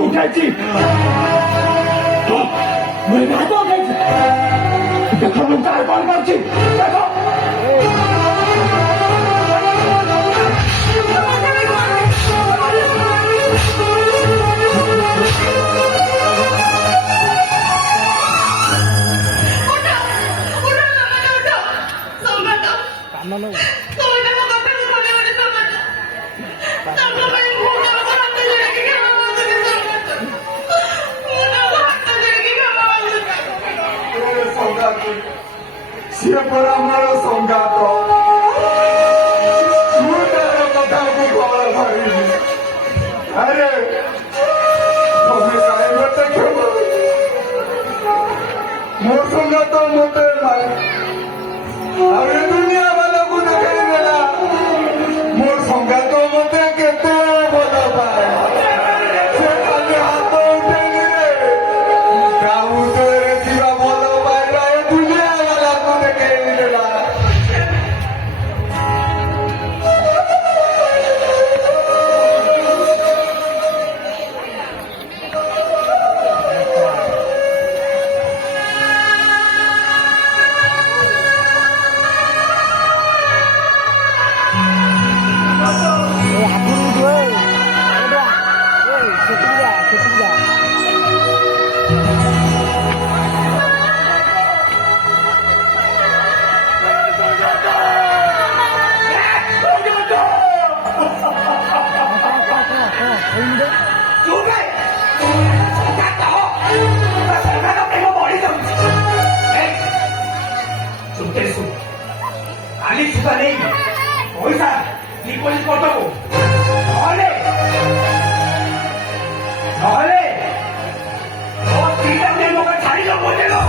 उठायची काय कॉल करची Siempre amaro son gato. Nunca lo matamos con la familia. Are, come sai lo te chiamo? Morso gato mote mai. Are dunia wala ko dekhela. Morso gato mote ke te bola pai. Se kale hato utheni re. Kau tere jiva bola pai ra dunia wala ko dekhela. Ali sudah nih, bisa dipolisi foto. Boleh, boleh. Oh tidak dia mau cari lo boleh lo.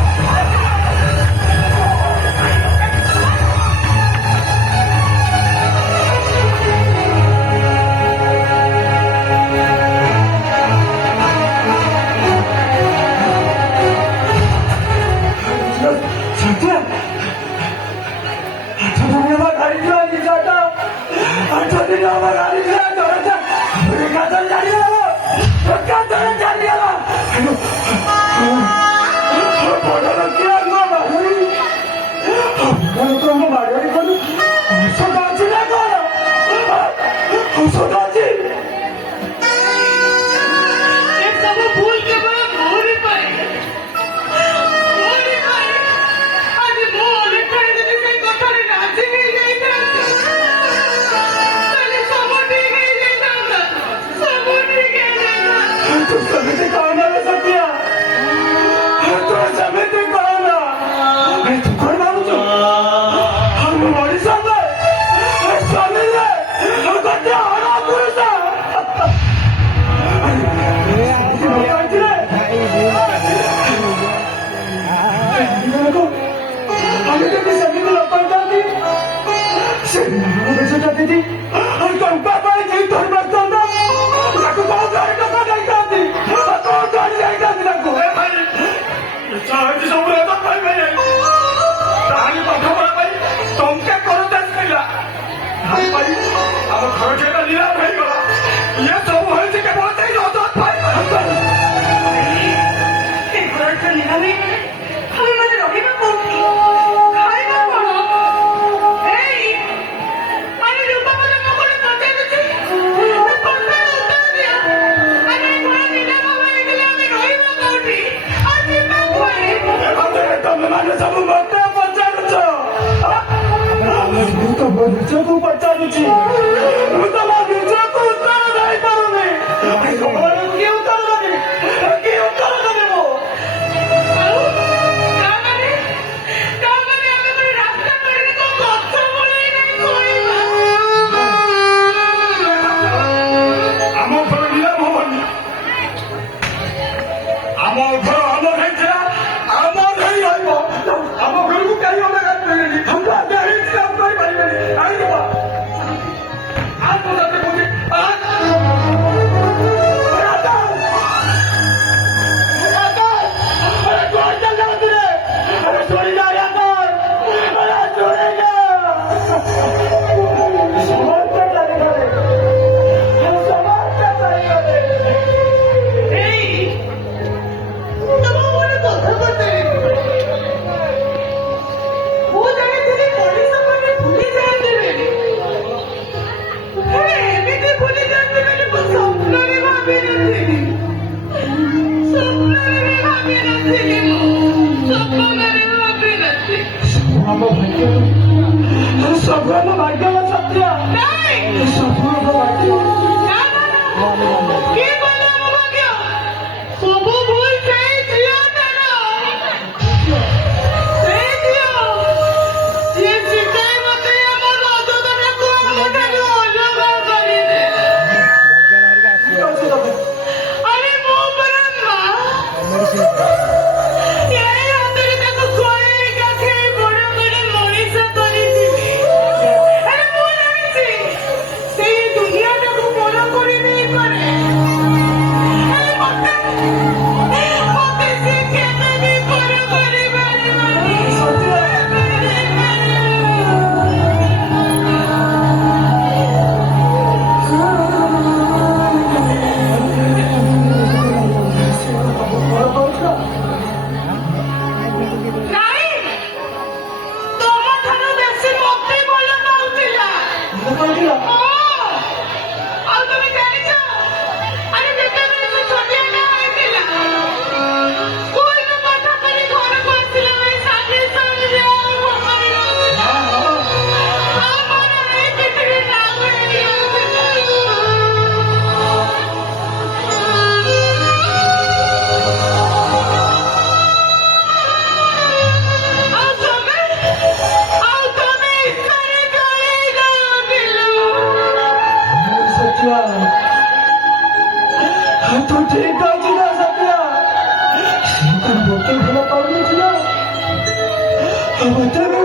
ନିଜକୁ ପଚାରୁଛି ମୁଁ ତମ ନିଜକୁ ଉତ୍ତର ଦେଇପାରୁନି କିଏ ଉତ୍ତର ଦେବି କିଏ ଉତ୍ତର ଦେବି ମୁଁ ଆମ ଘର ନିଲାମ ହବନି ଆମ ଘର ଆମ ଭାଇ ଥିଲା ଆମ ଭାଇ ରହିବ ଆମ ଘରକୁ କେହି ଅଲଗା କରିପାରିବେନି କରିପାରିବେନି ତୁ ଠିକ ଅଛି ନା ସତ୍ୟ? ସେ କଣ ମୋତେ ଭଲ ପାଉନଥିଲା? ମତେ ବି